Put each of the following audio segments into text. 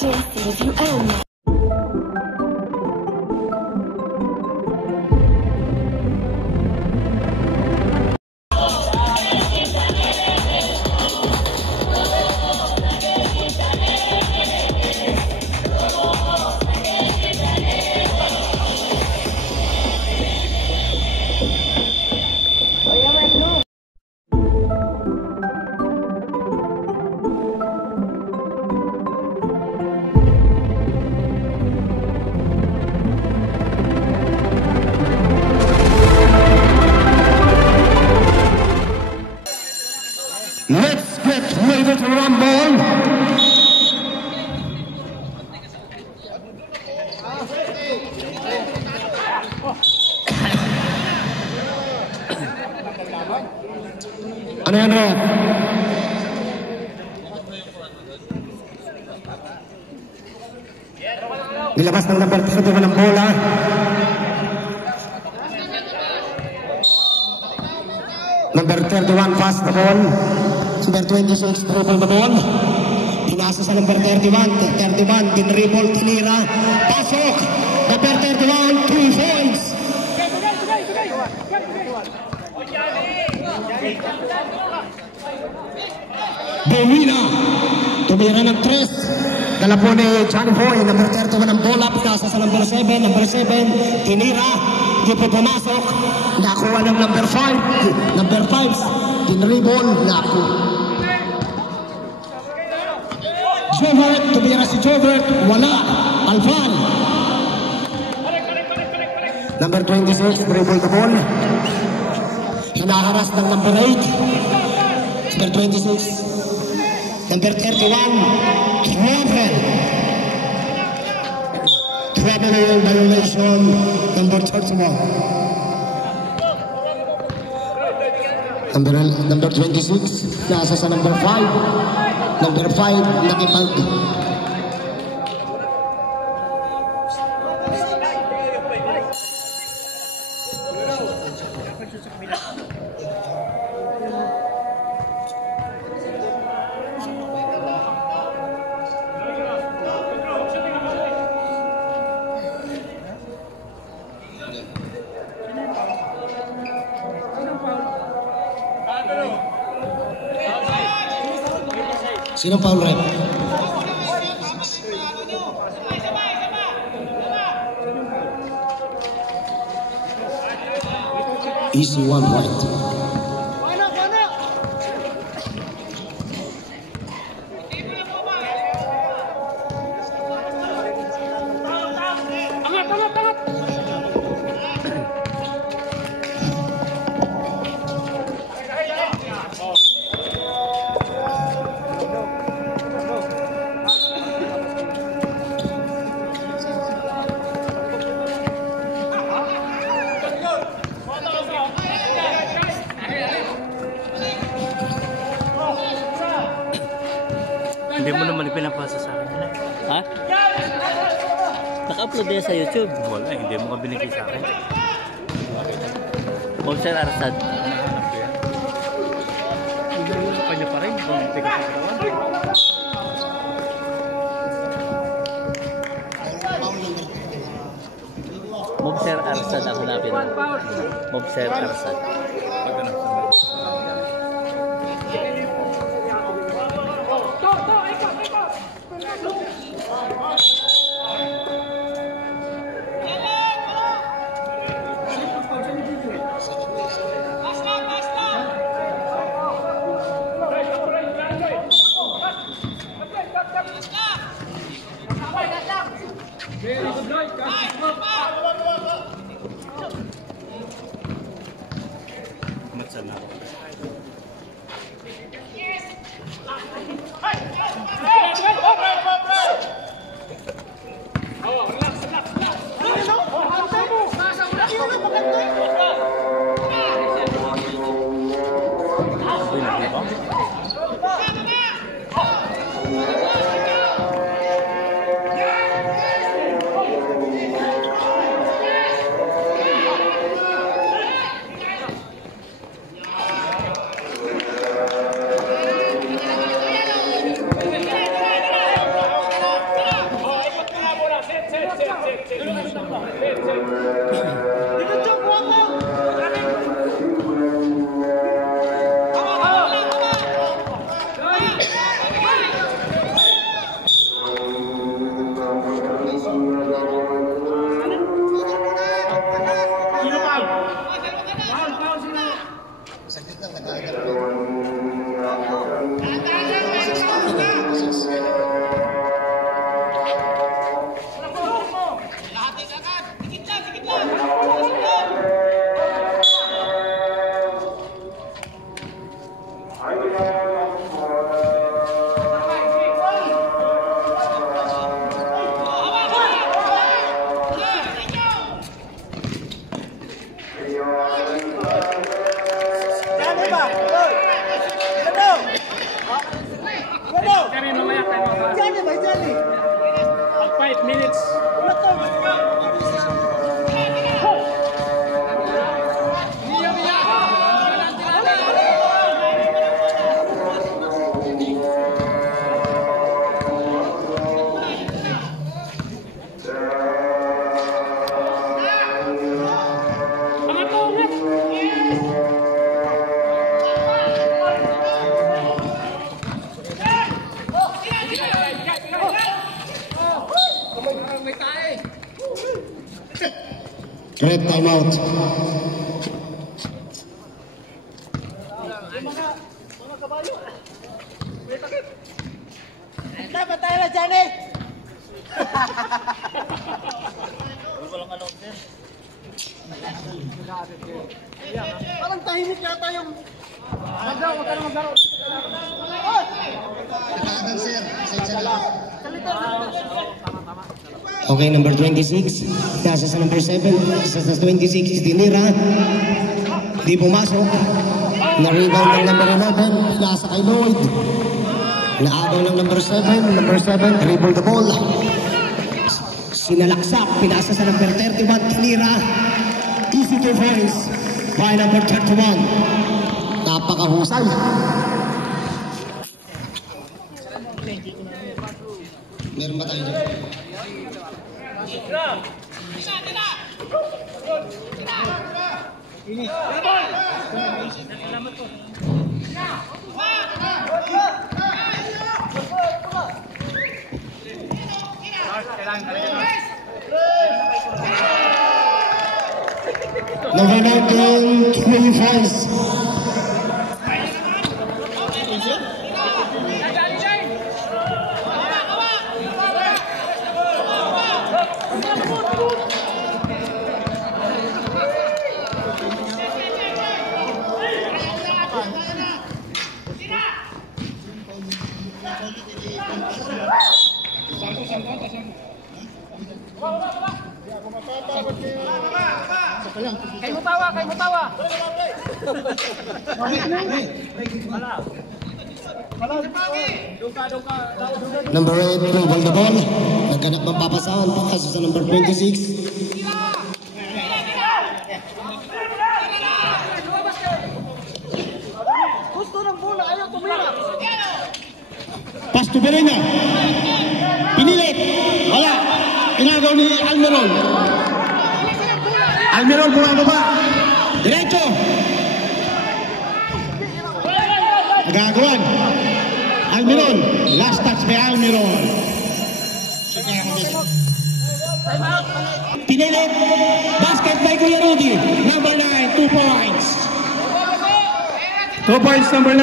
DJCVM. Let's get ready to rumble. Ano yan, Ref? Nilabas ng number 31 ng bola. Number 31 pass the ball. Number 26 dribble the ball. Pinasa sa number 31. 31 dinribble, tinira. Pasok. Number 31, 2 points. Bumina. Tumira ng 3. Dala po ni John Boy. Number 31 ang bola. Pinasa sa number 7. Number 7 tinira. Di po pumasok. Nakuha ng number 5. Number 5 dinribble. Nakuha. Jovert, tumira si Jovert, wala, Alvan. Number 26, dribble the ball. Hinaharas ng number 8. Number 26. Number 31, Travel. Travel violation, number 31. Number 26, nasa sa number 5. Number 5, nakipag. Sino foul, Rep? Easy 1 point. Hindi mo naman pinapasa sa akin. Ha? Naka-upload din sa YouTube. Wala, hindi mo ka binigay sa akin. Bobser Arsad. Hindi mo sa kanya pa rin. Hindi ka sa katawan. Bobser Arsad ang hanapin mo. Bobser Arsad. Kami mamaya tayo mga. Jali ba, Jali? 5 minutes. Red timeout. Dapat tayo na, Jali! Parang tahimik yata yung... Maglaro, huwag ka na maglaro. Okay, number 26. Nasa sa number 7. Sa 26, Dinira. Di pumasok. Na-rebound ng number 11. Nasa kay Lloyd. Naagaw ng number 7. Number 7, dribble the ball. Sinalaksak. Pinasa sa number 31, Dinira. Easy to face by number 31. Napakahusay. Meron ba tayo dyan? Number 19, 25. Kayo mo tawa, kayo mo tawa. Number 8, dribble the ball. Nagkanap ng papasahan. Pagkaso sa number 26. Gusto ng bola, ayaw tumira. Pass to Berena. Pinilit. Wala. Inagaw ni Almiron. Almiron bumababa. Diretso. Agagawan. Almiron. Last touch by Almiron. Pinilit. Basket by Kuya Rudy. Number 9, 2 points. 2 points, number 9.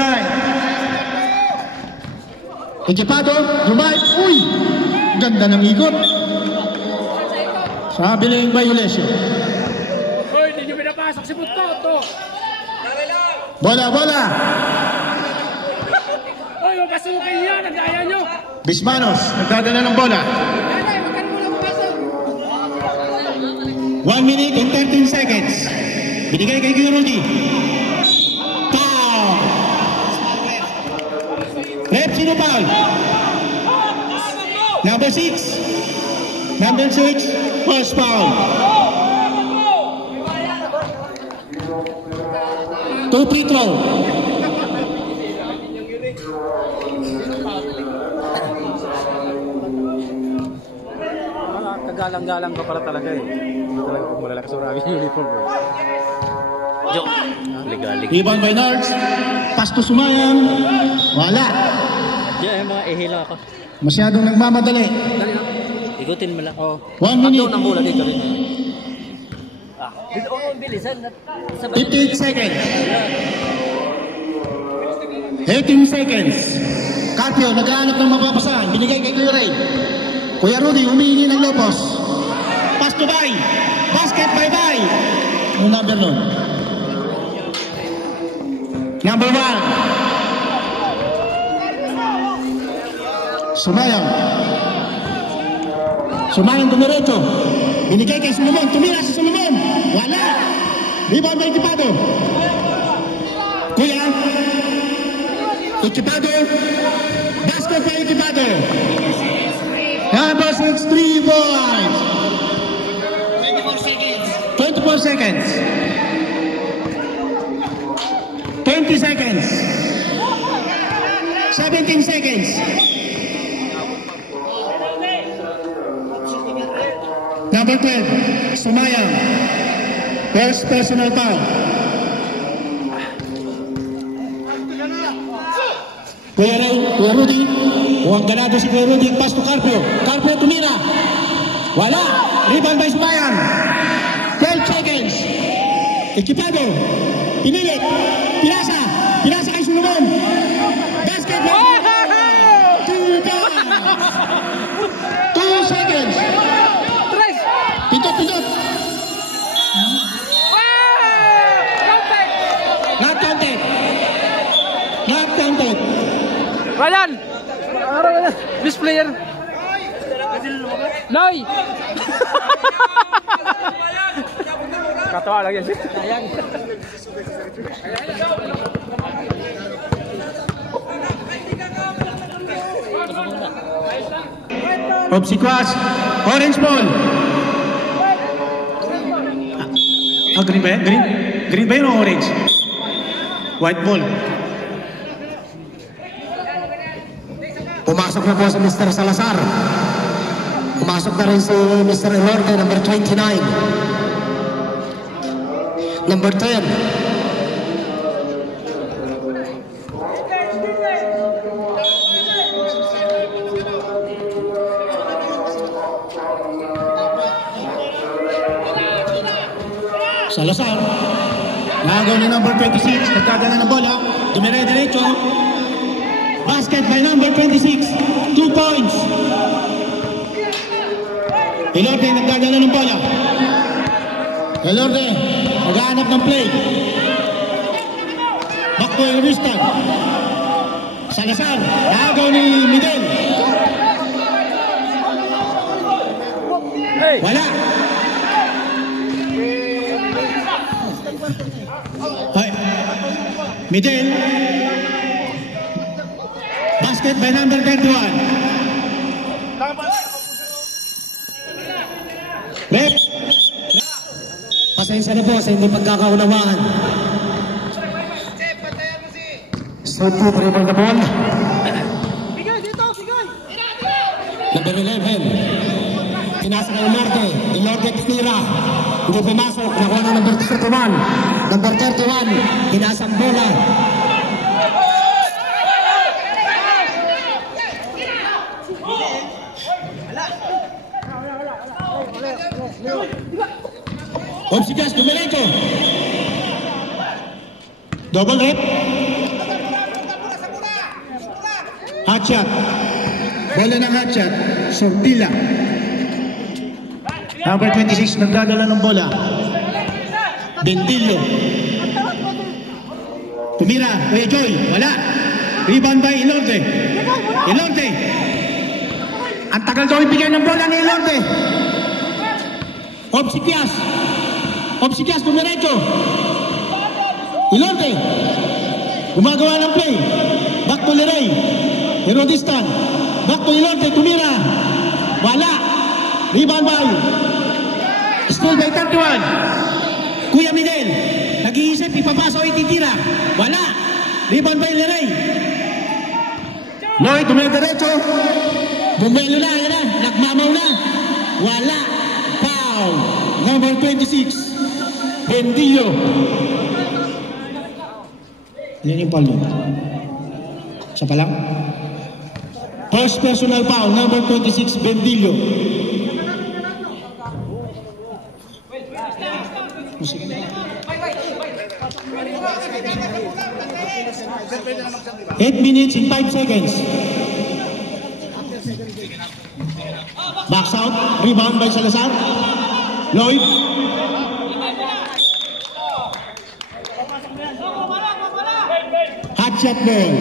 Ejepado, Dumay. Uy! Ganda ng ikot. Sabi na yung violation. Hoy, hindi nyo pinapasok si Butto. Bola, bola. Hoy, mapasukin yan. Ang daya nyo. Bismanos, nagdadala ng bola. 1 minute and 13 seconds. Binigay kay Kuya Rudy. Foul! Rep, sino foul? Number 6. Number 6, first foul. 2 free throw. Kagalang-galang ka pala talaga eh. Hindi talaga malalakas ang aming uniform. Joke. Ligalig. Rebound by Nards. Pass to Sumayang. Wala. Diyan, mga ihila ako. Masyadong nagmamadali. Dali na. Ikutin mo lang. Oh. 1 minute. Ang bola dito rin. Ah. Dito ko bilisan. 58 seconds. 18 seconds. Carpio, naghahanap ng mapapasahan. Binigay kay Kuya Ray. Kuya Rudy, humihingi ng Lopos. Pass to Bay. Basket by Bay. Yung number nun. Number 1. Sumayang. Sumayang dumiretso. Binigay kay Solomon. Tumira si Solomon. Wala. Rebound by Ejepado. Kuya. Ejepado. Basket Pasok 3 points. 24 seconds. 20 seconds. 17 seconds. Number 12, Sumayang. First personal foul. Kuya Ray, Kuya Rudy. Huwag ganado si Kuya Rudy. Pass to Carpio. Carpio tumira. Wala. Rebound by Sumayang. 12 seconds. Ekipado. Pinilit. Pinasa. Pinasa kay Solomon. Basket. 2 seconds. Pintot. Not counted. Not counted. Ryan! This player. Noy! Katawa lang yan siya. Obsequious. Orange ball. Green ba yan? Green ba yun o orange? White ball. Pumasok na po si Mr. Salazar. Pumasok na rin si Mr. Elorde, number 29. Number 10. Salazar. Nagaw ni number 26. Nagkagana ng bola. Dumire-diretso. Basket by number 26. 2 points. Elorde nagkagana ng bola. Elorde. Naghahanap ng play. Back to Elvistan. Salazar. Nagaw ni Miguel. Wala. Hoy. Miguel. Basket by number 31. Rep. Pasensya na po sa hindi pagkakaunawaan. Safety dribble the ball. Number 11. Pinasa ng Elorde. Elorde tinira. Hindi pumasok. Nakuha na number 31. Number 31. Pinasa ang bola. Obsequious, dumiretso. Double rep. Hot shot. Bola ng hot shot. Sortila. Number 26, nagdadala ng bola. Bendillo. Tumira. Kuya Joy. Wala. Rebound by Elorde. Elorde. Ang tagal daw ibigay ng bola ni Elorde. Obsequious. Obsequious, dumiretso. Elorde. Gumagawa ng play. Back to Leray. Herodistan. Back to Elorde. Tumira. Wala. Rebound by. Still by 31. Kuya Miguel. Nag-iisip. Ipapasok ititira. Wala. Rebound by Leray. Lloyd. Dumiretso. Bumelo na. Yan na. Nagmamaw na. Wala. Foul. Number 26. Bendillo. Yan yung foul. Isa pa lang. First personal foul, number 26, Bendillo. 8 minutes and 5 seconds. Backs out. Rebound by Salazar. Lloyd. Hot shot ball.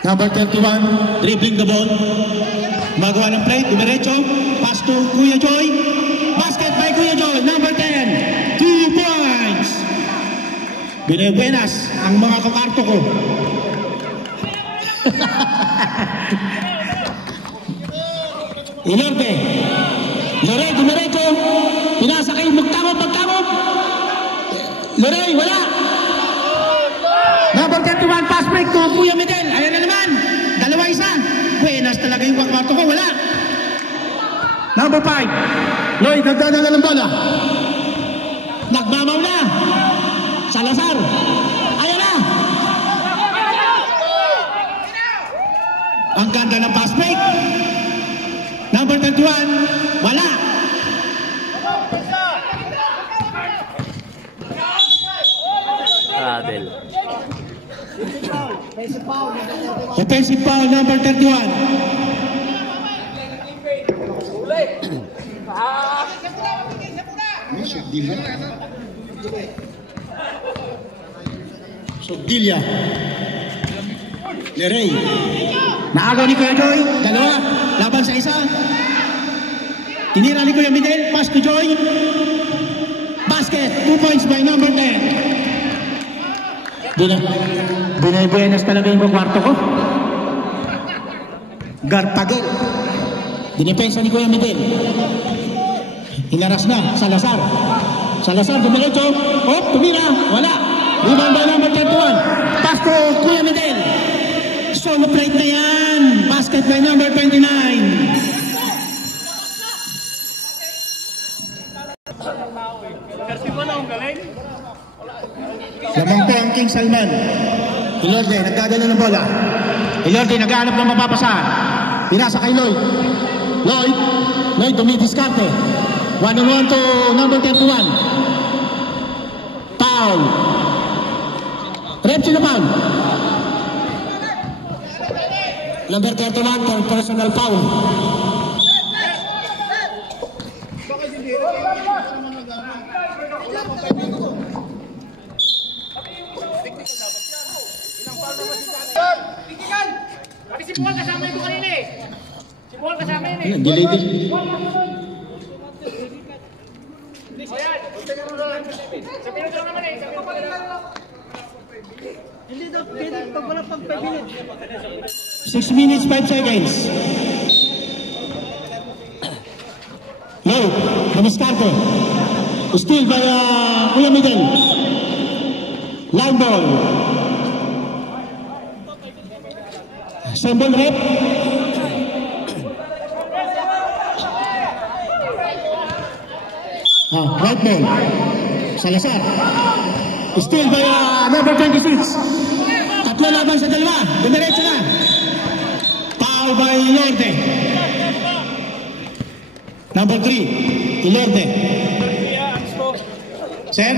Number 31, dribbling the ball. Magawa ng play. Dumiretso. Pass to Kuya Joy. Basket by Kuya Joy. Number 10. 2 points. Binebuenas ang mga kakarto ko. Ilorde. Lorey, dumiretso. Pinasa kay magtangop. Lorey, wala. Number 31, pass break to Kuya Medel. Ayan na naman. 2-1. Buenas talaga yung kwarto ko. Wala. Number 5. Lloyd, nagdana na ng bola. Nagmamaw na. Salazar. Ayan na. Ang ganda ng pass break. Number 31, wala. Adel. Offensive foul, number 31. Subdilia. Lerey. Naagaw ni Kuya Joy. 2 laban sa 1. Tinira ni Kuya Midel. Pass to Joy. Basket. 2 points by number 10. Buenas talaga yung kwarto ko. Garpagel. Dinipensa ni Kuya Midel. Hinaras na. Salazar dumiretso. Tumira. Wala. Rebound by number 31. Pass to Kuya Midel. Solo plate na yan. Basket by number 29. Lamang po ang King Salman. Ilorde, nagdadala ng bola. Ilorde, naghahanap ng mapapasa. Pinasa kay Lloyd. Lloyd, dumidiskarte. 1-on-1 to number 31. Foul. Rep sino foul? Number 31 for personal foul. Si Buwan kasama ito kanina eh. Si Buwan kasama yun eh. Delay. Sabihin ko naman eh. Hindi daw, pag wala pag 5 minutes. 6 minutes, 5 seconds. Low, dumiskarte. Steal by Kuya Midel. Line ball. Sembol rep. Right ball. Salazar. Steal by number 26. Tatlo laban sa 2. Dumiretso na. Foul by Ilorde. Number 3. Ilorde. Sir?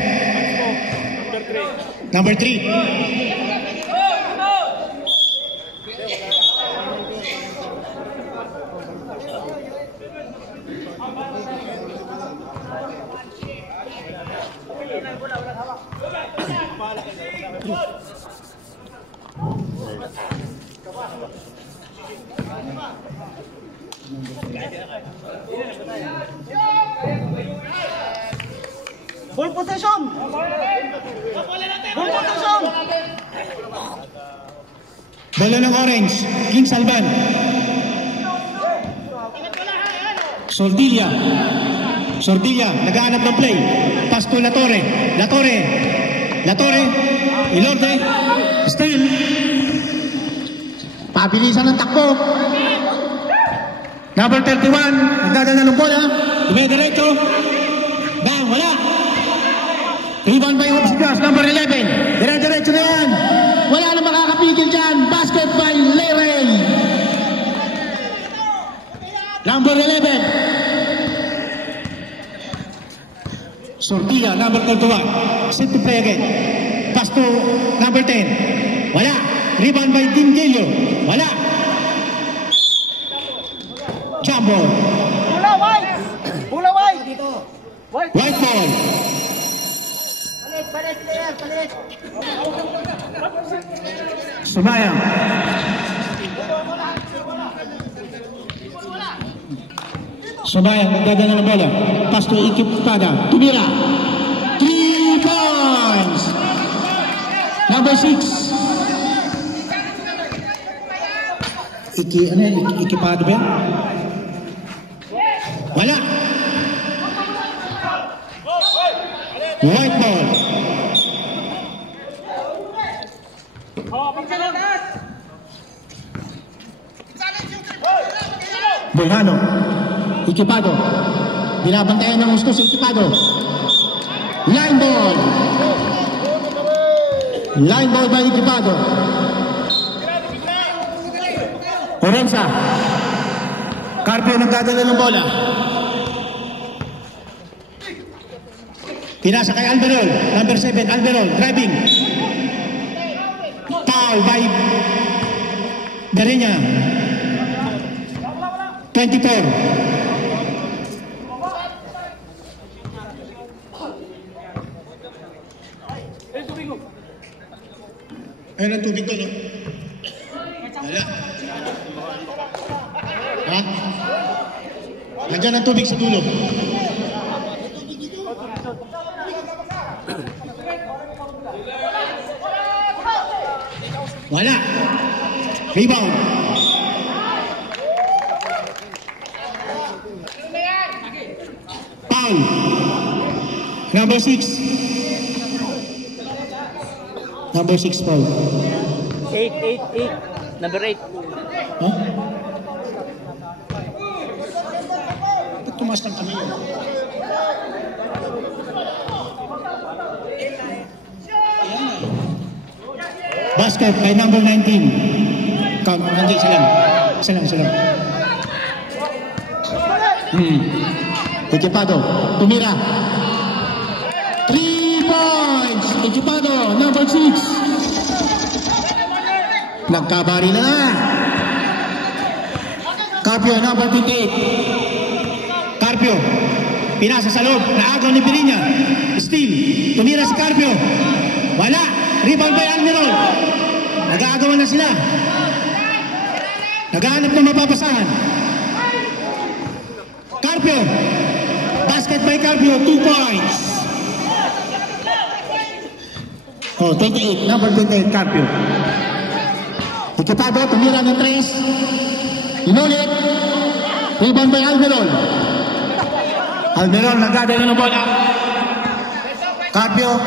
Number 3. Ball possession! Ball possession! Bola ng orange. King Salban. Sordilia. Naghahanap ng play. Pass to Latore. Ilorde. Steal. Pabilisan ng takbo. Number 31. Nagdadala ng bola. Dumidiretso. Bang, wala. Rebound by Obsigas. Number 11. Dire-diretso na yan. Wala na makakapigil dyan. Basket by Lerey. Number 11. Sortilla, number 31. Set to play again. Pass to number 10. Wala. Rebound by Tim Gilio. Wala. Jump ball. Bola wide! Dito. White ball. Palit player, palit. Sumayang. Nagdadala ng bola. Pass to Ikipada. Tumira. 3 points. Number 6. Ikipado ba yan? Wala. White ball. Bulhano. Ikipado. Binabantayan ng gusto si Ikipado. Line ball. Line ball by Ikipado. Orensa. Carpio nagdadala ng bola. Pinasa kay Alberol. Number 7, Alberol. Driving. Foul by Garenia. 24. Ayun ang tubig ko, no? Wala. Ha? Nandiyan ang tubig sa dulo. Wala. Rebound. Foul. Number 6. Number 6 foul. 8. Number 8. Huh? Ba't tumas ng kami yun? Basket by number 19. Count, hindi, isa lang. Ikipado, tumira. 3 points. Ikipado, number 6. Nagkabari na. Carpio, number 28. Carpio, pinasa sa loob. Naagaw ni Pirinya. Steal, tumira si Carpio. Wala. Rebound by Almirol. Nag-aagawan na sila. Naghahanap ng mapapasahan. Carpio. Basket by Carpio. 2 points. Oh, 28. Number 28, Carpio. Ikipado, tumira ng 3. Inulit. Rebound by Almirol. Almirol, nagdadala ng bola. Carpio.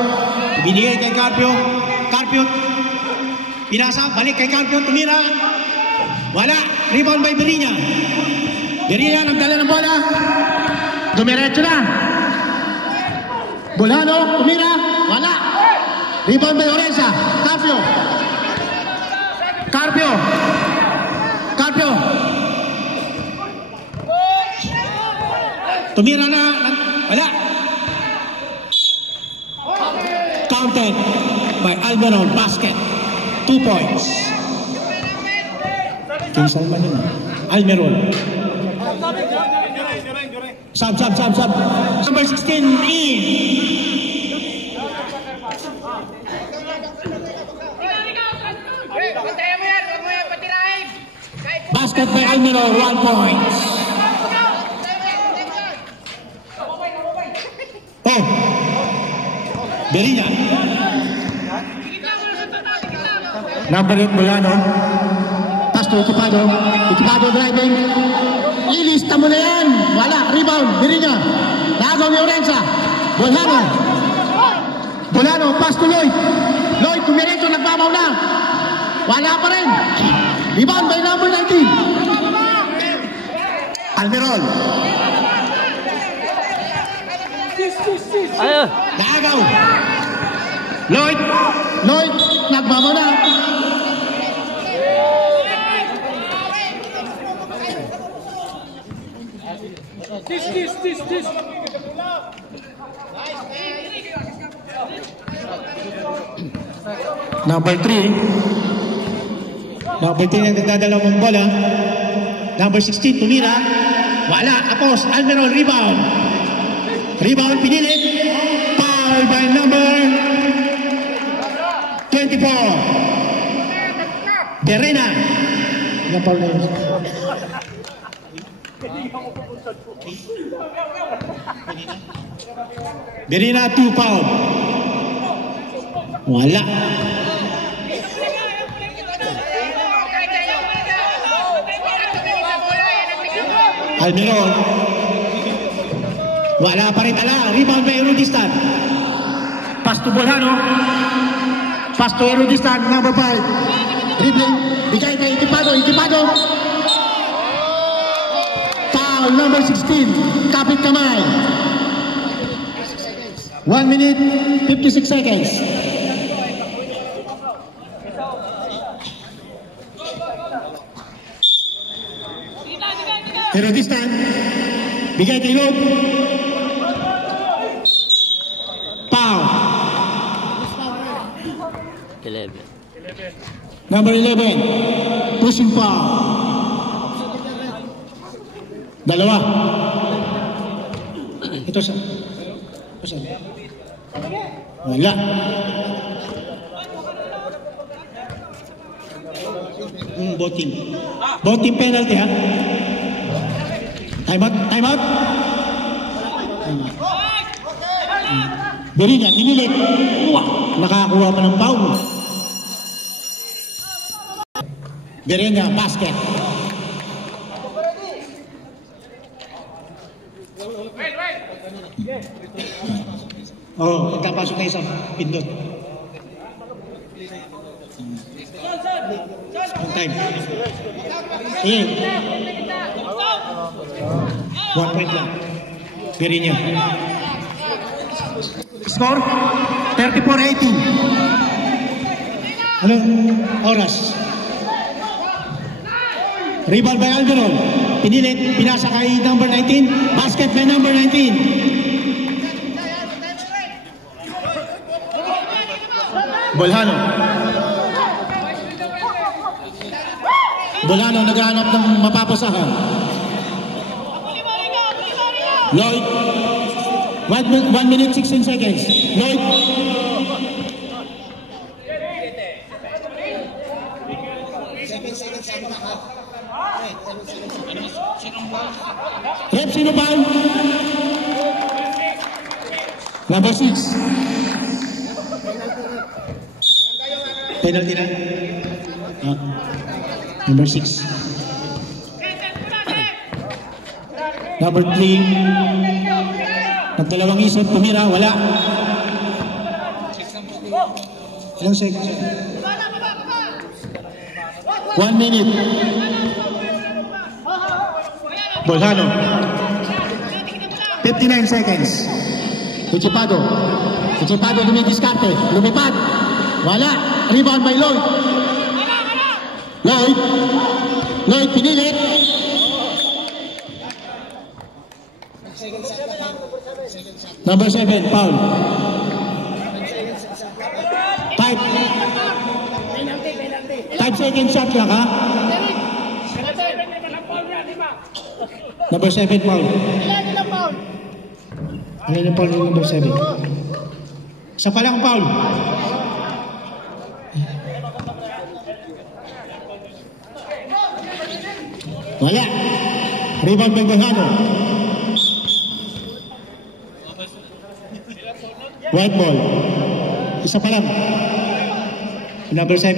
Binigay kay Carpio. Carpio. Pinasa, balik kay Carpio. Tumira. Wala. Rebound by Berinya. Berinya nagdala ng bola. Dumiretso na. Bulhano. Tumira. Wala. Rebound by Orensa. Carpio. Carpio. Carpio. Tumira na. Wala. Counted by Alberon. Basket. 2 points. King Salman yun. Alberon. Sub. Number 16 in. Basket by Alberon. 1 point. Oh. Berinya. Number 8 Bulano. Pass to Ikipado. Ikipado driving. Ilista mo na yan. Wala. Rebound. Berinya. Nagaw ni Orensa. Bulano. Bulano. Pass to Lloyd. Lloyd tumiretso. Nagbabaw na. Wala pa rin. Rebound by number 19. Almirol. Nagaw. Lloyd. Nagbabaw na. This. Number 3 nagdadalaw ng bola. Number 16 tumira. Wala. Apos Almirol. Rebound pinilit. Foul by number 24 Berena. Berena 2 foul. Wala. Almiron. Wala pa rin ala. Rebound by Erudistan. Pass to Bolhano. Pass to Erudistan, number 5. Dribbling. Bigay kay Ikipado. Ikipado. Foul, number 16. Kapit kamay. 1 minute, 56 seconds. Erudistan. Bigay kay Lod. Foul. 11. Number 11. Pushing foul. Dalawa. Ito sa. Wala. Voting. Voting penalty ha. Time out. Time out. Berinya, dinilit. Nakakuha pa ng foul. Berinya, basket. Oh, pagkapasok na isang pindot. On time. Sige. 1 point lang. Berinya. Score 34-18. Anong oras? Rebound by Alderón. Pinilit, pinasa kay number 19. Basket by number 19. Bolhano. Bolhano naghahanap ng mapapasahan. Lloyd. 1 minute 16 seconds. Lloyd. Rep, sino pa? Number 6. Penalty na. Number 6. Number 3. Nagdalawang isip, tumira, wala. Ilang seconds? 1 minute. Bolhano. 59 seconds. Ikipado. Ikipado dumidiskarte. Lumipad. Wala. Rebound by Lloyd. Lloyd. Lloyd pinilit. Number 7, foul. 5 seconds shot lang ha. Number 7, foul. Ano yung foul ng number 7? Isa pa lang foul. Wala. Rebound by Bolhano. White ball. Isa pa lang. Number 7.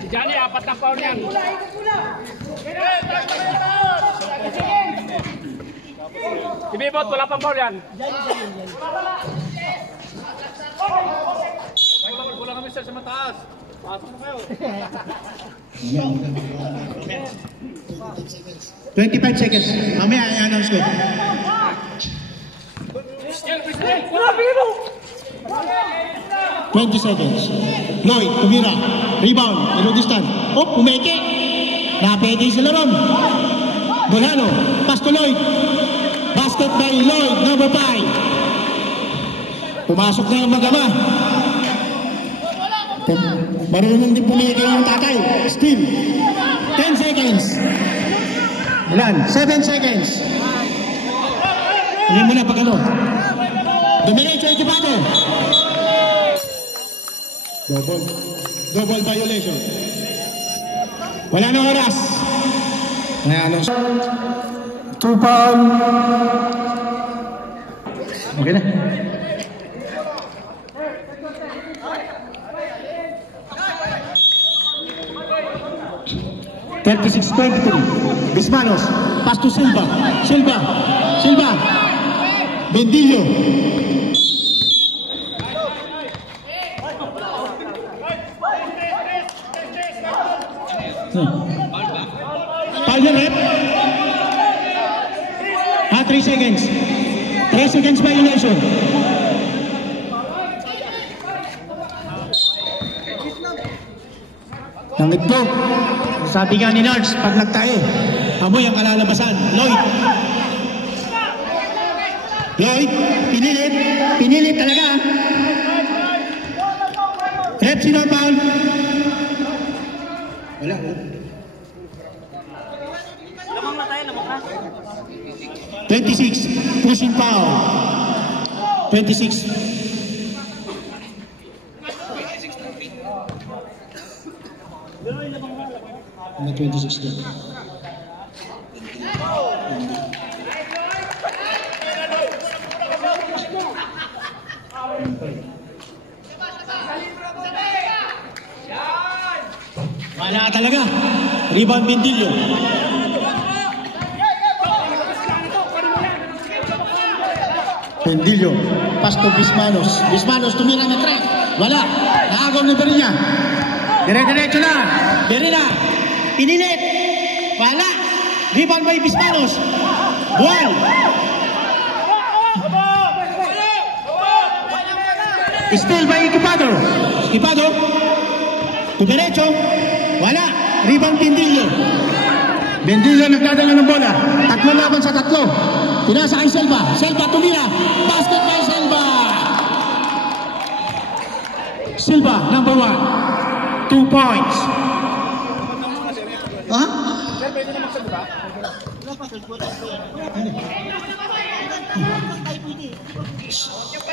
Si Johnny, 4 na foul yan. Si Bibot, wala pang foul yan. Wala kami sa mataas. Pasok na kayo. 25 seconds. Mamaya i-announce ko. 20 seconds. Lloyd, tumira. Rebound. Erudistan. Oh, umeke. Napeke sila ron. Bolhano. Pass to Lloyd. Basket by Lloyd, number 5. Pumasok na yung magama. Marunong din pumigil yung tatay. Still. 10 seconds. Ilan? 7 seconds. Hindi mo na pag ano. Dominate yung Ikipado. Double violation. Wala na oras. Ano? 2 foul. Okay na. 36-23. Bismanos. Pass to Silva. Silva. Bendillo. Foul na rep. 3 seconds. 3 seconds violation. Nangitlog. Sabi nga ni Nards, pag nagtae, amoy ang kalalabasan. Lloyd, pinilit talaga. Rep, sino ang foul? Wala. Lamang na tayo, lamang na. 26, pushing foul. 26. May 26 din. Wala talaga. Rebound Bendillo. Bendillo. Pass to Bismanos. Bismanos tumira na track. Wala. Naagaw ni Berina. Dire-diretso na. Berina. Pinilit. Wala. Rebound by Bismanos. Buwan. Still by Equipado. Diretso. Wala. Rebound Bendillo. Bendillo nagdadala ng bola. 3 laban sa 3. Pinasa kay Selva. Selva tumira. Basket by Selva. Silva, number 1. 2 points. Ha?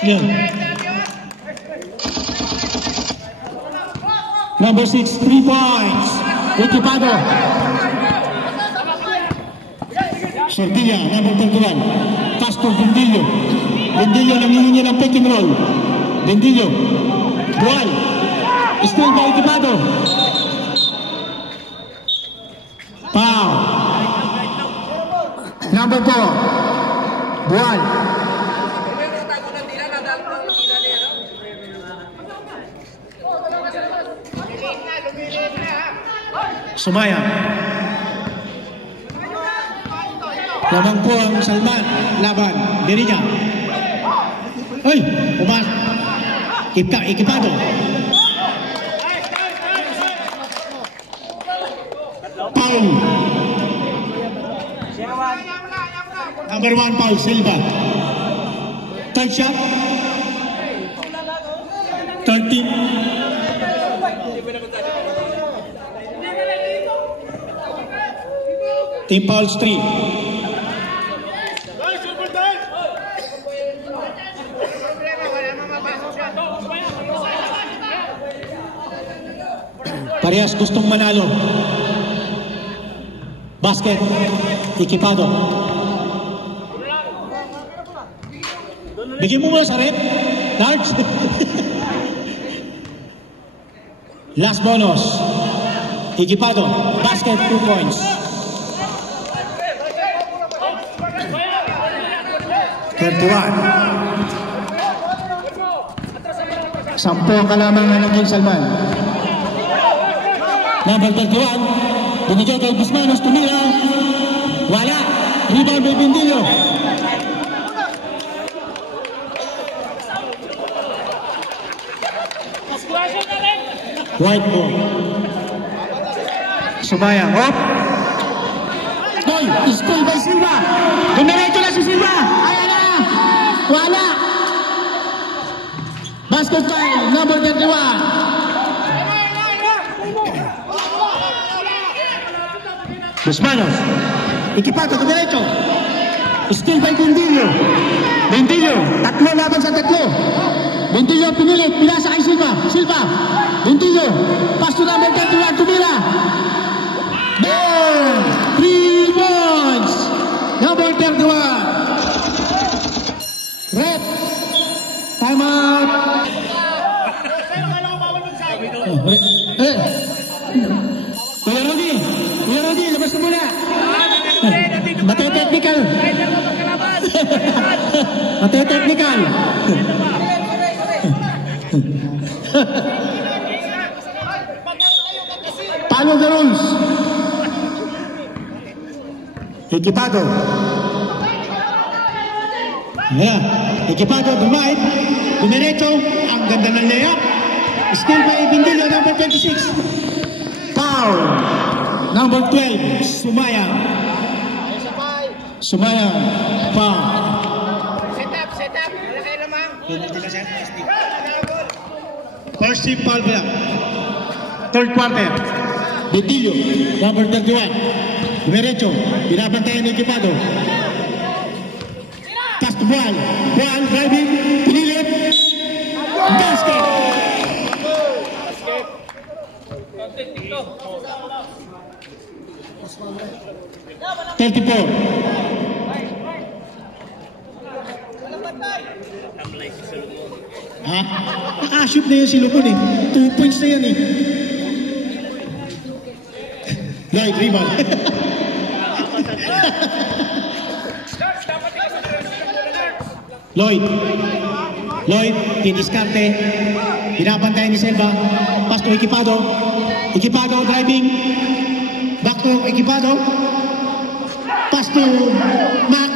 Yan. Number 6, 3 points. Equipado. Sortilla, number 31. Pass to Bendillo. Bendillo nangihingi ng pick and roll. Bendillo. Buwan. Still by Equipado. Foul. Number 4. Buwan. Sumaya. Lamang po ang Salman. Laban. Diri niya. Ay! Umas. Equipado. Foul. Number 1 foul. Silva. Third shot. 13. Team fouls 3. Parehas gustong manalo. Basket. Equipado. Bigyan mo muna sa rep. Large. Last bonus. Equipado. Basket 2 points. 31. 10 ang kalamangan ng King Salman. Number 31. Binigay kay Bismanos. Tumira. Wala. Rebound by Bendillo. White ball. Sumaya. Hop. Doy. School by Silva. Dumiretso na si Silva. Ayan na. Wala. Basket foul. Number 31. Bismanos. Equipado. Dumiretso. Still by Bendillo. Bendillo. 3 laban sa 3. Bendillo pinilit. Pinasa kay Silva. Silva. Bendillo. Pass to number 31. Tumira. Boom! 3 points. Number 31. Red. Time out. Kuya Rudy. Mate-technical. Follow the rules. Equipado. Yeah. Equipado, dumait. Dumiretso. Ang ganda ng layup. Still by Bindilio, number 26. Foul. Number 12, Sumayang. Sumayang. Foul. Set up. Wala kayo lamang. First team foul pa lang. Third quarter. Bindilio, number 31. Dumiretso. Binabantayan ng Equipado. Pass to Bual. Bual, driving. Pinilit. Basket. 34. Ha? Nakashoot na yan si Lupon eh. 2 points na yan eh. Lloyd, rebound. Lloyd, diniskarte. Binabantayan ni Selva. Pass to Equipado. Equipado, driving. Back to Equipado. Pass to Mac.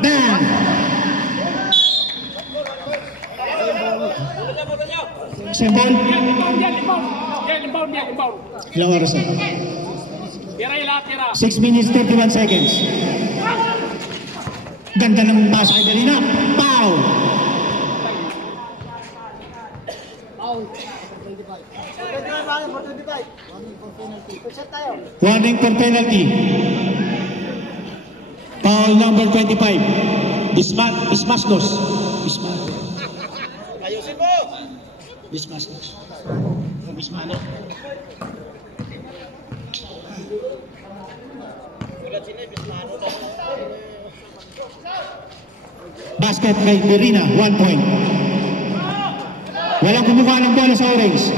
Bang! Sembol. Ilang oras na? 6 minutes 31 seconds. Ganda ng pasa kay Berina. Foul! Warning for penalty. Foul number 25. Bismasnos. Ayusin mo! Bismasnos. Bismano. Basket kay Berina, 1 point. Walang kumukuha ng bola sa orange.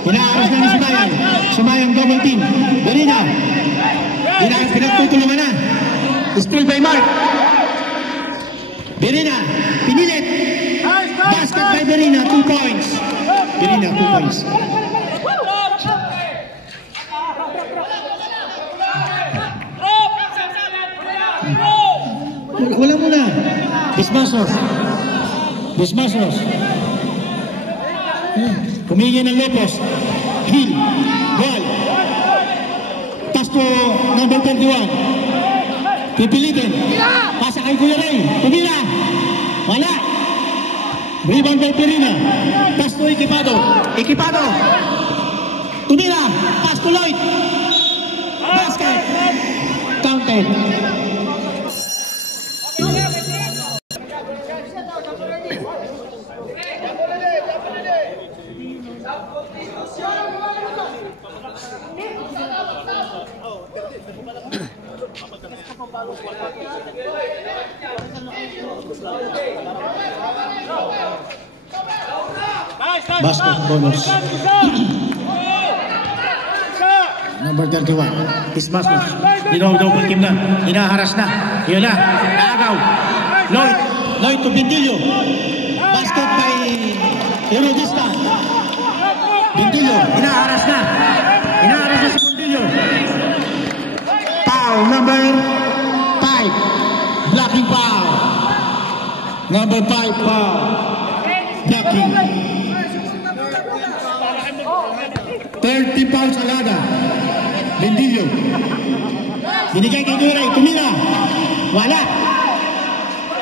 Inaaras na ni Sumayang. Sumayang double team. Berina. Pinagtutulungan na. Still by Mark. Berina. Pinilit. Basket by Berina, 2 points. Berina, 2 points. Wala muna. Bismasnos. Kumingin ng Lopez. Hill. Ball. Pass to number 31. Pipilitin. Pasa kay Kuya Ray. Tumira. Wala. Rebound by Perina. Pass to Equipado. Tumira. Pass to Lloyd. Basket. Counted. Basket bonus. Number 31. Bismasnos. Double team na. Hinaharas na. Yun na. Naagaw. Lloyd to Bindilio. Basket by Erodista. Bindilio. Hinaharas na. Hinaharas na si Bindilio. Foul number 5. Blocking foul. Number 5 foul. Blocking. 30 pounds alada. Bindilio. Binigay kay Duray. Tumira. Wala.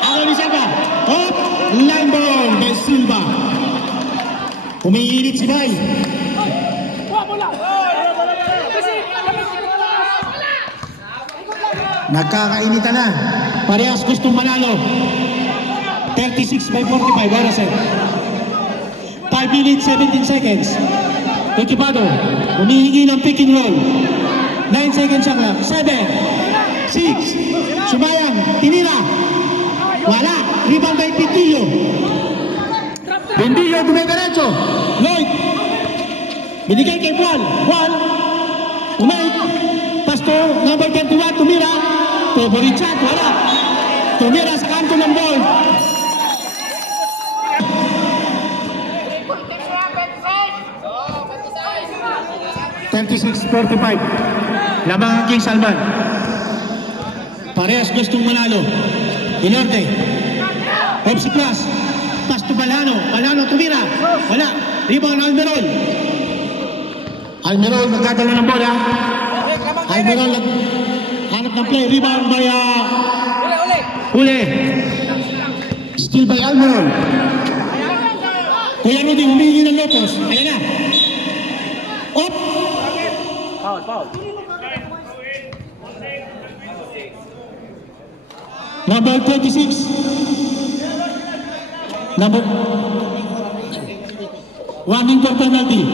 Ako ni Silva. Hop. Line ball by Silva. Umiinit si Bay. Nagkakainitan na. Parehas gustong manalo. 36 by 45. Waraset. 5 minutes 17 seconds. Equipado, humihingi ng pick and roll. 9 seconds siya lang. 7, 6, Sumayang, tinira. Wala. Rebound by Bindilio. Bindilio, dumidiretso. Lloyd. Binigay kay Juan. Umay. Pasto, number 21, tumira. Favorite shot, wala. Tumira sa kanto ng ball. 36-45. Lamang ang King Salman. Parehas gustong manalo. Inorte. Opsi Plus. Pass to Balano. Balano tumira. Wala. Rebound Almerol. Almerol nagdadala ng bola. Almerol hanap ng play. Rebound by Ule. Still by Almerol. Kuya Rudy humingi ng Lopez. Ayan na. Op. Foul. Number 26. Number 1 for penalty.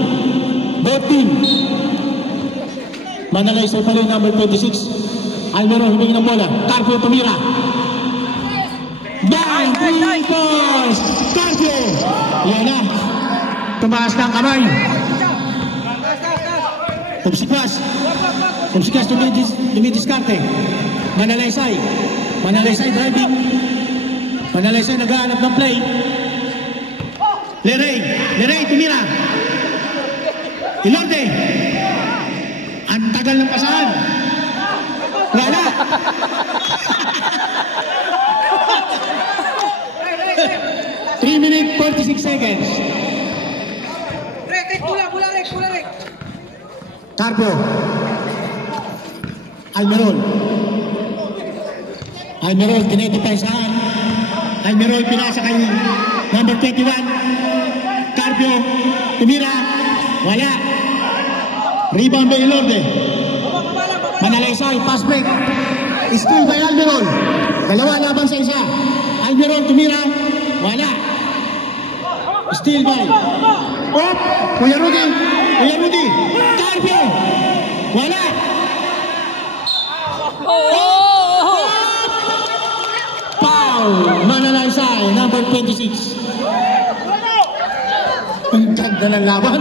Both team. Manalaysay pa rin number 26. Alvaro humingi ng bola. Carpio tumira. Bang! 3 points! Carpio! Yan na. Tumaas na ang kamay. Umsikas dumidiskarte. Manalaysay driving. Manalaysay naghahanap ng play. Leray tumira. Ilorde. Ang tagal ng pasahan. Wala. Three minutes 46 seconds. Kularek. Carpio. Almerol, tinedepensahan. Almerol pinasa kay number 21. Carpio, tumira. Wala. Rebound by Ilorde. Manalaysay, pass break. Still by Almerol. Dalawa laban sa isa. Almerol, tumira. Wala. Still by. Oh, Kuya Rudy. Carpio. Wala. Foul. Manalaysay, number 26. Ang ganda ng laban.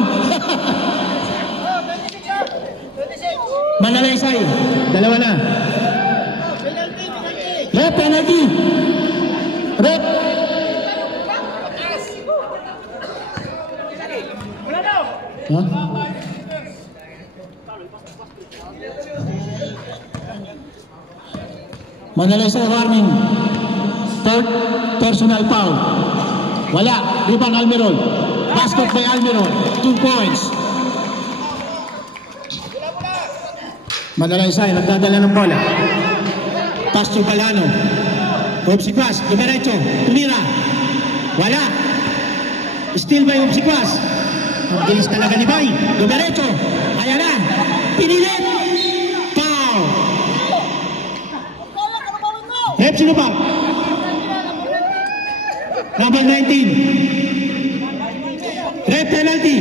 Manalaysay, dalawa na. Rep penalty. Rep. Huh? Manalaysay warning. Third personal foul. Wala. Rebound Almerol. Basket by Almerol. 2 points. Manalaysay nagdadala ng bola. Pass to Balano. Obsiquas, diretso. Tumira. Wala. Still by Obsiquas. Ang bilis talaga ni Bay. Diretso. Ayan na. Pinilit. Foul. Rep sino ba? Number 19. Rep penalty.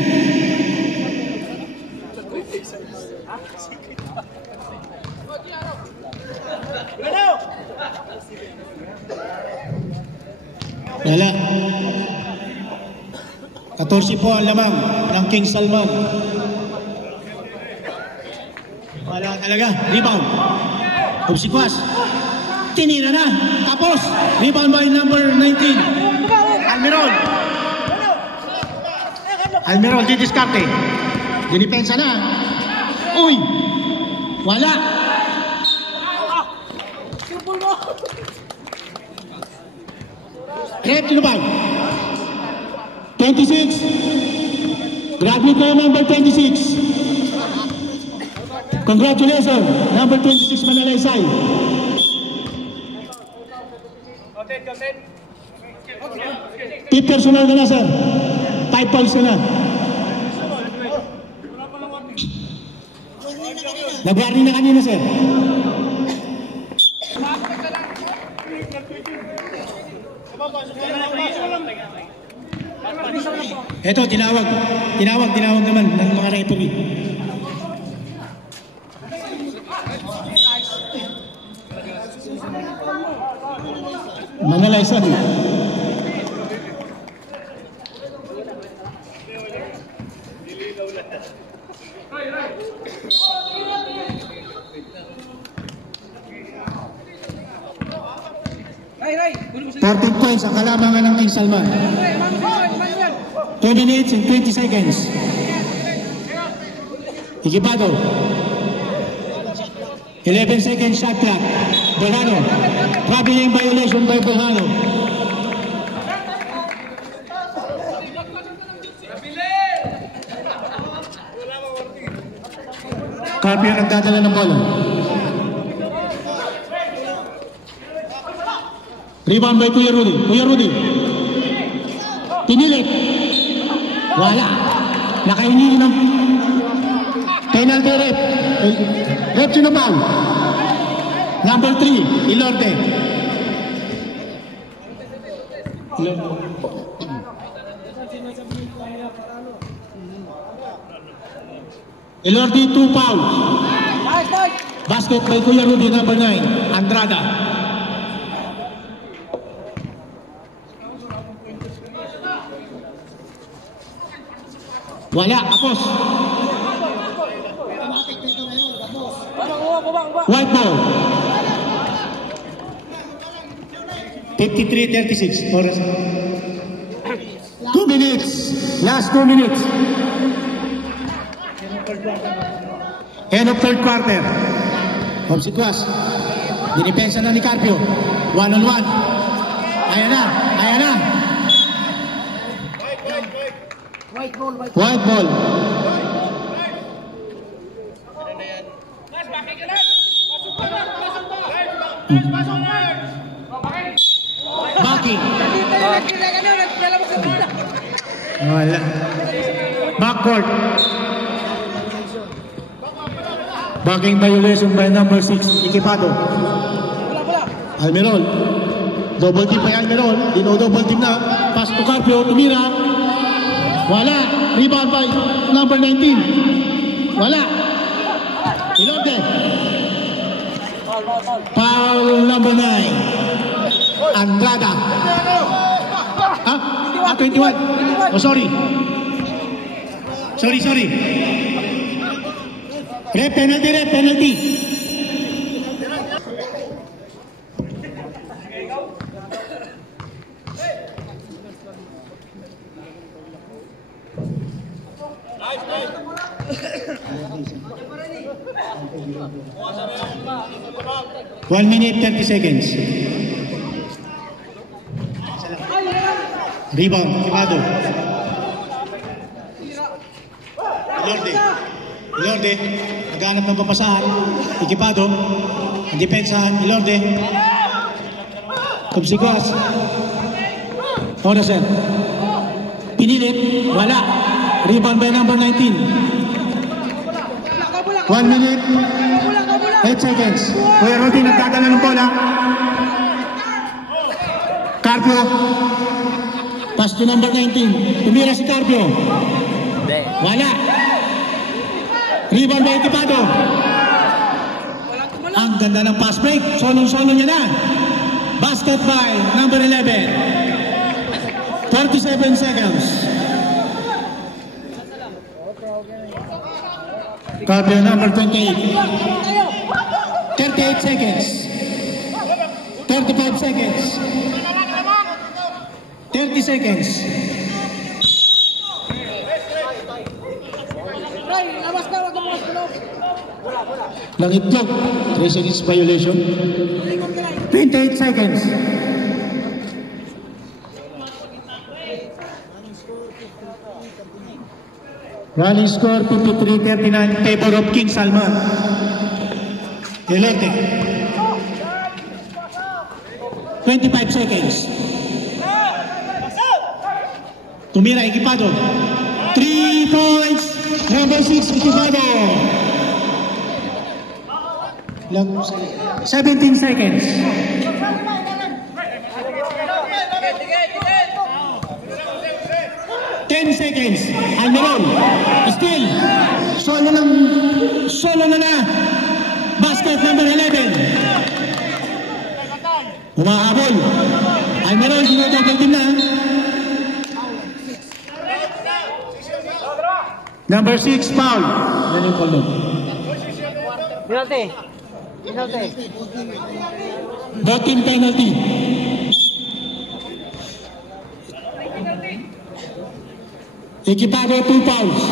Wala. 14 po ang lamang ng King Salman. Wala talaga. Rebound. Obsiquas. Tinira na. Tapos. Rebound by number 19. Almerol didiskarte. Dinipensa na. Uy. Wala. Rep Tinubag. 26. Grabe kayo number 26. Congratulations. Number 26 Manalaysay. Tip personal na sir. 5 fouls na. Nag-warning na kanina sir. Eto, tinawag naman ng mga referee. Manalaysay. 14 points ang kalamangan ng King Salman. 2 minutes and 20 seconds. Ikipado. 11 seconds shot clock. Bolano. Traveling violation by Bolano. Carpio nagdadala ng bola. Rebound by Kuya Rudy. Kuya Rudy. Pinilit. Wala. Nakahingi ng penalty rep. Rep sinubal. Number 3, Ilorde. Ilorde 2 fouls. Basket by Kuya Rudy, number 9, Andrada. Wala, apos. White ball. 53-36. Oras. 2 minutes. Last 2 minutes. End of third quarter. Obsequious. Dinipensa na ni Carpio. 1-on-1. Ayan na. Ayan na. White ball. Backing. Wala. Backcourt. Backing violation by number 6, Ikipado. Almerol. Double team by Almerol. Dino-double team na. Pass to Carpio. Tumira. Wala. Rebound by number 19. Wala. Ilorde. Foul number 9. Andrada. Ha? 21. Oh, sorry. Sorry. Rep penalty. One minute, 30 seconds. Rebound, Ikipado. Ilorde. Naghanap ng papasahan. Ikipado. Ang depensahan. Ilorde. Obsequious. Oras yan. Pinilit. Wala. Rebound by number 19. 1 minute. 8 seconds. Kuya Rudy nagdadala ng bola. Carpio. Pass to number 19. Tumira si Carpio. Wala. Rebound by Ikipado. Ang ganda ng pass break. Solong-solo niya na. Basket by number 11. 37 seconds. Carpio number 28. 38 seconds. 35 seconds. 30 seconds. Langitlog. 3 seconds violation. 28 seconds. Running score 53-39 in favor of King Salman. Ilorde. 25 seconds. Tumira, Ikipado. 3 points. Number 6, Ikipado. 17 seconds. 10 seconds. Almerol. Still. Solo na. Basket number 11. Umahabol. Almerol, dinodouble team na. Number 6, foul. Yan yung foul. Penalty. Both team penalty. Ekipado 2 fouls.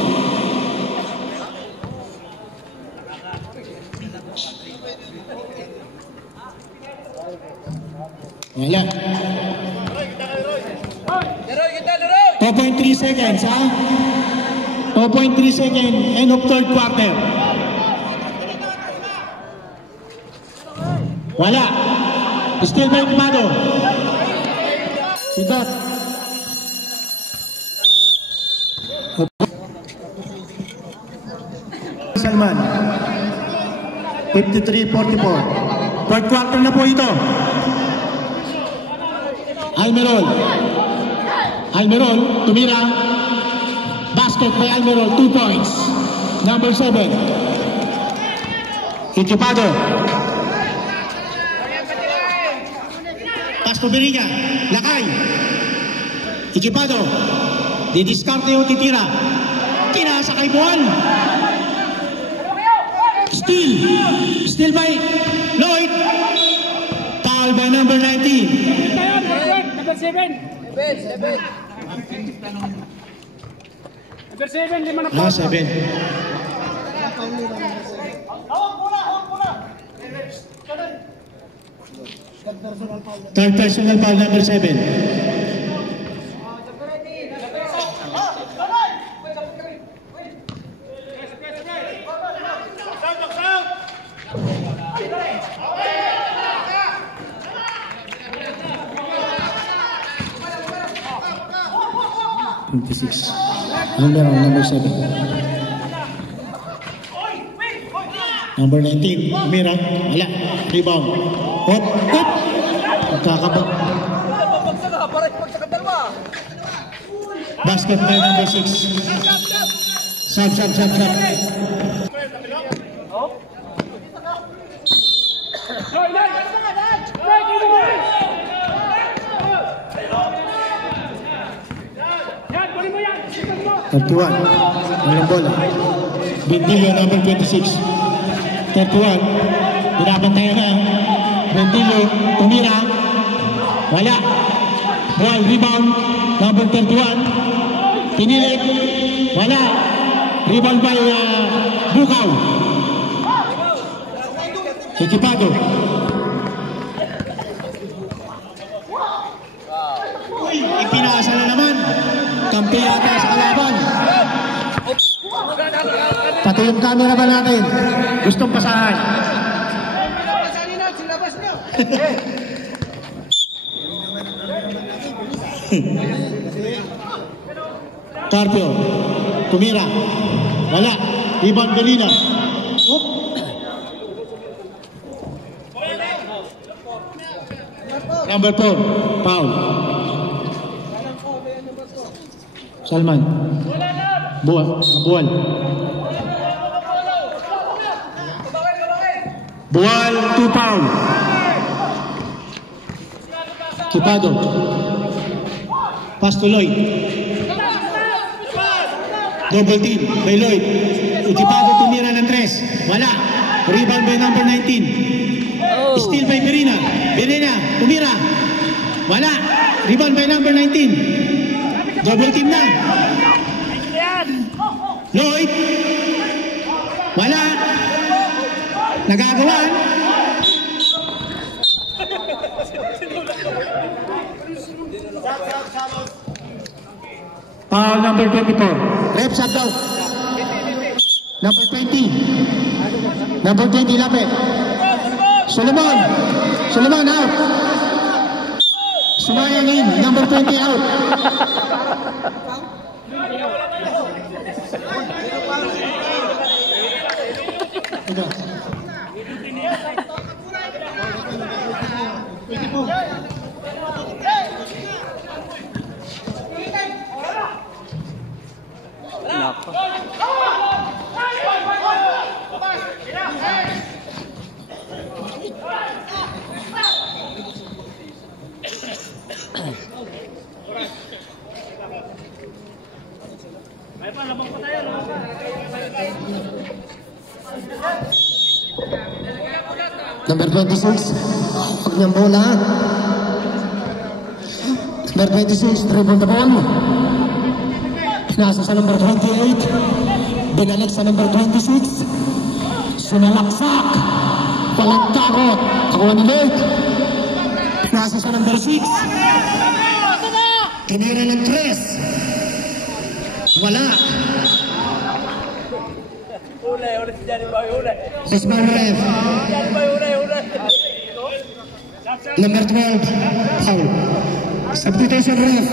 Wala. 2.3 seconds, ha? 2.3 seconds, end of third quarter. Wala. Still by Ekipado. Sigot. Salman. 53-44. Fourth quarter na po ito. Almerol, tumira. Basket by Almerol, 2 points. Number 7. Ekipado. Pasto Beriga, lakay. Ekipado. Didiskarte o titira. Kinasa kay Buwan. Still by Lloyd. Foul by number 19. Number 7. Number 7, 5 na foul. 7. Third personal foul, number 7. Number 7. Number 19, Mira, wala, rebound. Hop. Magkakabag. Basket by number 6. Sub. Tertuan, dalam bola. Bentillo number 26. Tertuan, binabantayan na. Bentillo, tumira. Wala. Ball, rebound, number 31. Pinilit. Wala. Rebound by Bukaw. Ekipado. Uy, ipinasa na naman. Kampi ata sa kalaban. Pati yung camera ba natin? Gustong pasahan. Carpio, tumira. Wala. Ivan Belina. Number 4, foul. Salman. Buwal. Buwal, 2 foul. Ekipado. Pass to Lloyd. Double team by Lloyd. Ekipado tumira ng 3. Wala. Rebound by number 19. Steal by Berina. Tumira. Wala. Rebound by number 19. Double team na. Lloyd. Wala. Nagagawan. Foul number 24. Rep shot daw. Number 20. Number 20 lapit. Solomon out. Sumayang in. Number 20 out. Ito. Nako. Number 26, huwag niyang bola. Number 26, dribble the ball. Pinasa sa number 28. Binalik sa number 26. Sinalaksak. Walang takot. Kakuha ni Lloyd. Pinasa sa number 6. Tinira ng 3. Wala. Ismail Ref. Number 12. Foul. Substitution ref.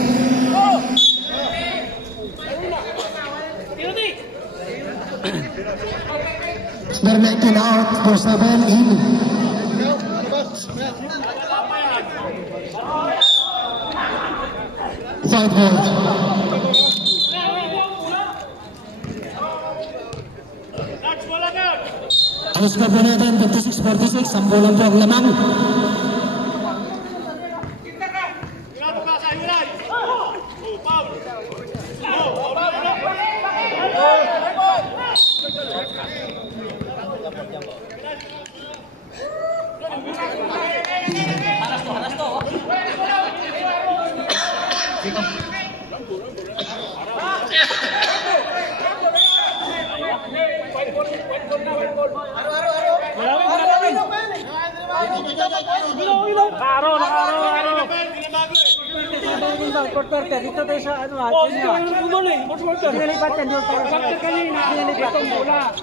Number 19 out for 7 in. Five hold. Ang score po natin 56-46. Ang bola po ang lamang. Dito tayo sa ano ha? Nilipat yan doon tayo. Nilipat ang bola.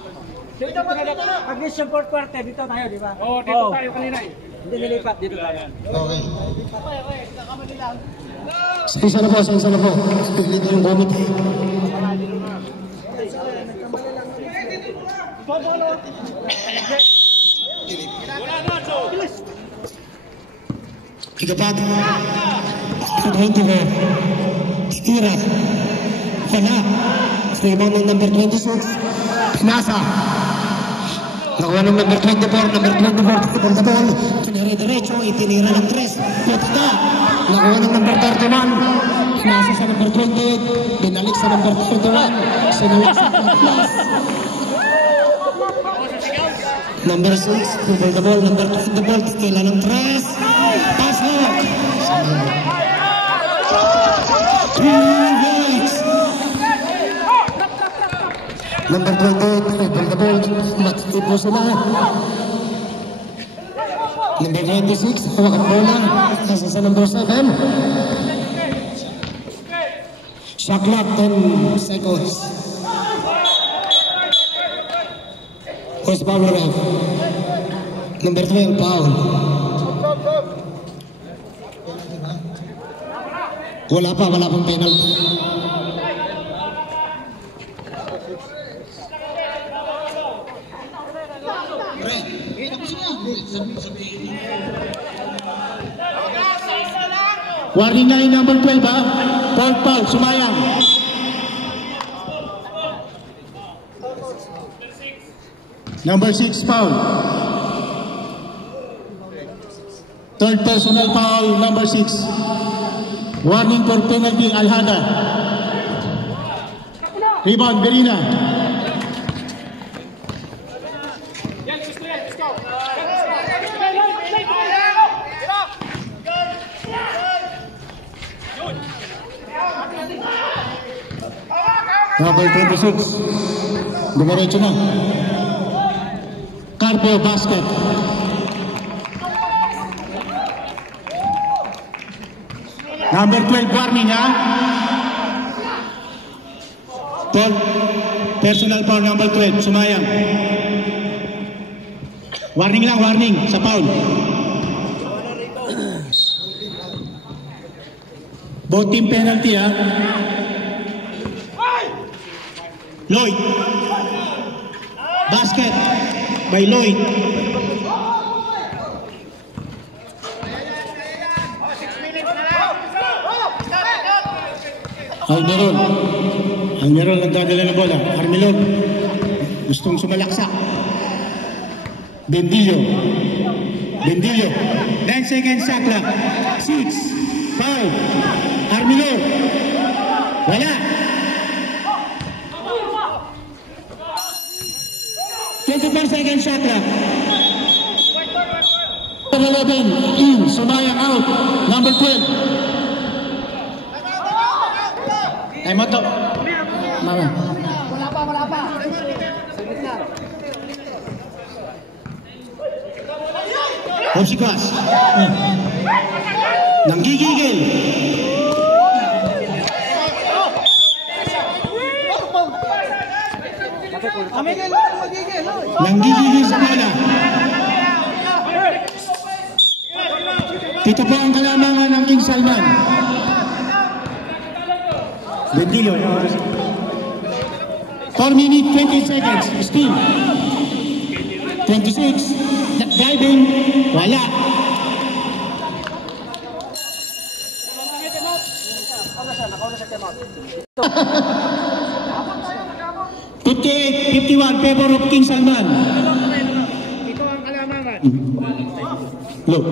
Pag-miss yung fourth quarter, dito tayo, di ba? Oo, dito tayo kanina eh. Hindi nilipat, dito tayo. Okay. Isa na po, isa na po. Split yung committee. Ikapat. 24. Tira. Wala. Rebound ng number 26. Pinasa. Nakuha ng number 24. Number 24. Tipon the ball. Tinira diretso. Itinira ng 3. Putda. Nakuha ng number 31. Pinasa sa number 28. Binalik sa number 31. Sinalik sa plus. Number 6. Tipon the ball. Number 2 the ball. Tila ng 3. Pasok. Number 28, hold the ball, matitip po sila. Number 26, hawak ang bola, nasa sa number 7. Shot clock, 10 seconds. Who's foul ref? Number 12, foul. Wala pang penalty. Warning na yung number 12 ha. Foul, sumayang. Number 6 foul. Third personal foul, number 6. Warning for penalty, Alhada. Rebound, Berina. Number 26. Dumiretso na. Carpio basket. Number 12 warning ha. 12 personal foul number 12 sumayang. Warning lang, warning sa foul. Both team penalty ha. Lloyd. Basket by Lloyd. Almiron nagdadala ng bola. Armilon gustong sumalaksak. Bendillo 9 seconds shot clock. 6 5 Armilon wala. 24 seconds shot clock. 11 in, sumayang out. Number 12. Time out. Mama. Wala pa. Obsikas. Nanggigigil. Nanggigigil sa bola. Ito po ang kalamangan ng King Salman. Bendillo. 4 minutes, 20 seconds. Still. 26. Diving. Wala. $58-51 favor of King Salman. Ito ang kalamangan. Look.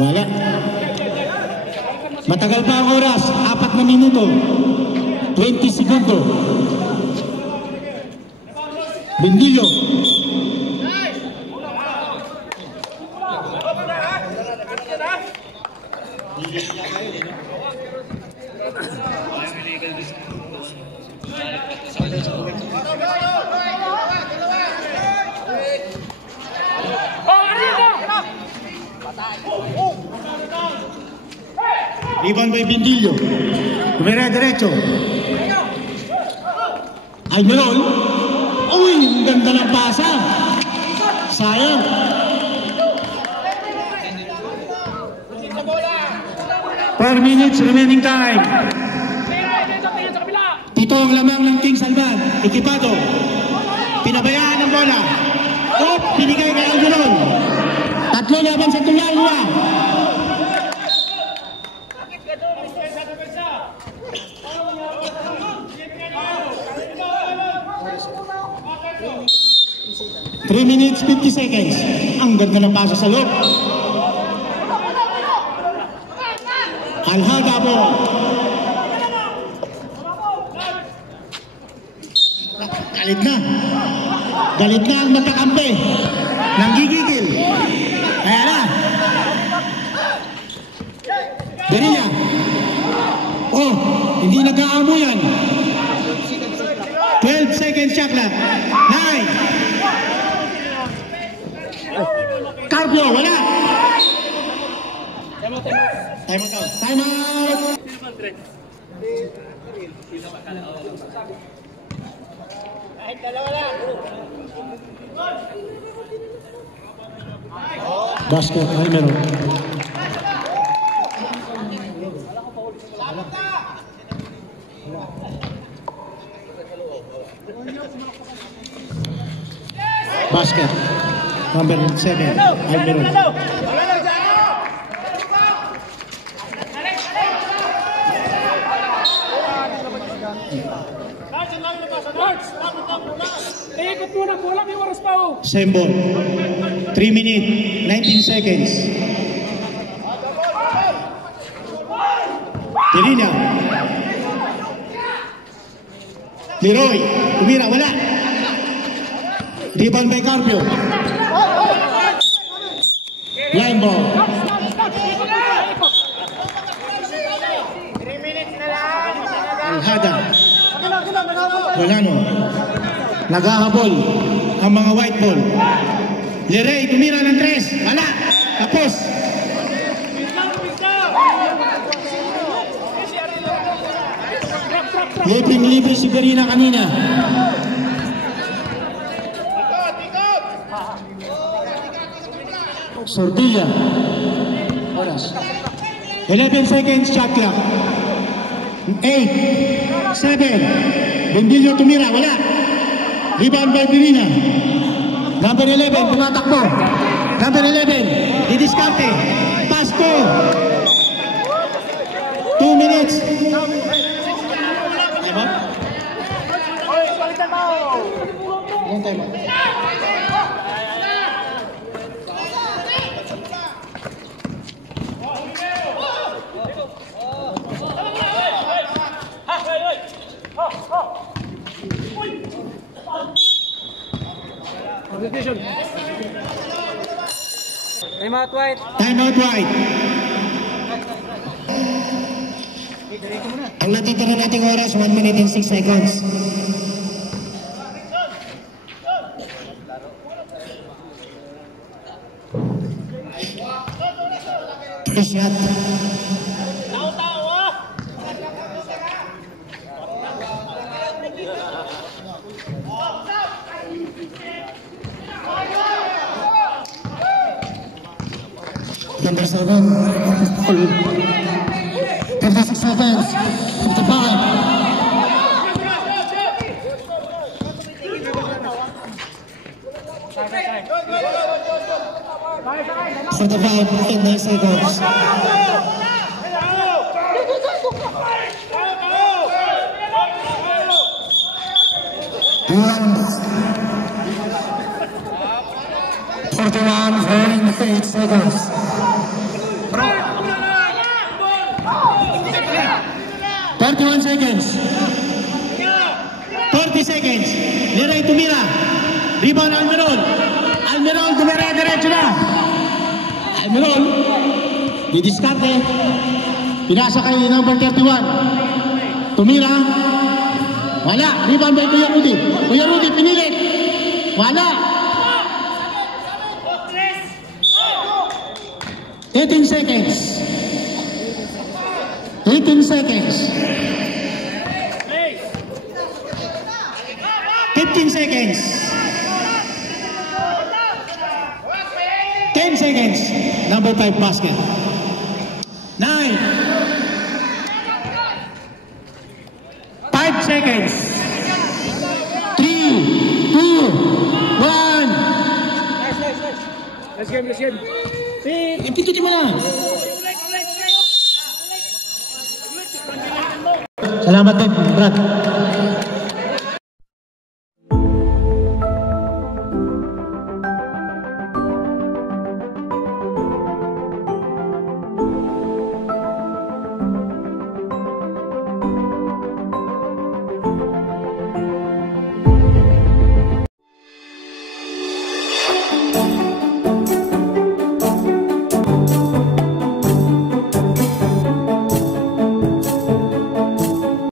Wala. Matagal pa ang oras. 4 na minuto. 20 segundo. Bendillo. Rebound by Bendillo. Tumira derecho. Ay, meron. Uy, ang ganda ng pasa. Sayang. Per minutes remaining time. Ito ang lamang ng King Salman. Ekipado. Pinabayaan ng bola. Pinigay kay Algeron. 3 laban sa tulang luwa. Three minutes, 50 seconds. Ang ganda ng pasa sa loob. Alhada po. Galit na. Galit na ang matakampi. Nanggigigil. Kaya na. Berilla. Oh, hindi nag-aamo yan. 12 seconds shot clock. 9. Carpio, wala. Time out. Time out. Basket, ay meron. Basket. Number 7, ay meron. Ikot muna, bola, may oras pa oh. Same ball. 3 minutes, 19 seconds. Tirina. Leroy. Umira, wala. Rebound by Carpio. Line ball. 3 minutes na lang. Alhada. Wala no. Naghahabol ang mga white ball. Leray, tumira ng 3. Wala. Tapos. Libre si Berina kanina. Sordilla. Oras. 11 seconds shot clock. 8, 7. Bendillo tumira, wala. Rebound by Berina. Number 11, tumatakbo. Number 11, didiskarte. Pass to. 2 minutes. Diba? Ilang time? Time out, White. Time out, White. Ang natitira nating oras, 1 minute and 6 seconds. First shot. Number 7, 56 seconds, 55. For the 5 in 9 seconds. One. 41 for 8 seconds. 31 seconds. 30 seconds. Leray tumira. Rebound Almirol. Almirol tumira diretso na. Almirol. Didiskarte. Pinasa kay number 31. Tumira. Wala. Rebound by Kuya Rudy. Kuya Rudy pinilit. Wala. 18 seconds. 18 seconds. 15 seconds. 10 seconds. Number 5 basket. 9. 5 seconds. 3, 2, 1. Let's game. Ipikiti mo na. Salamat din, Brad.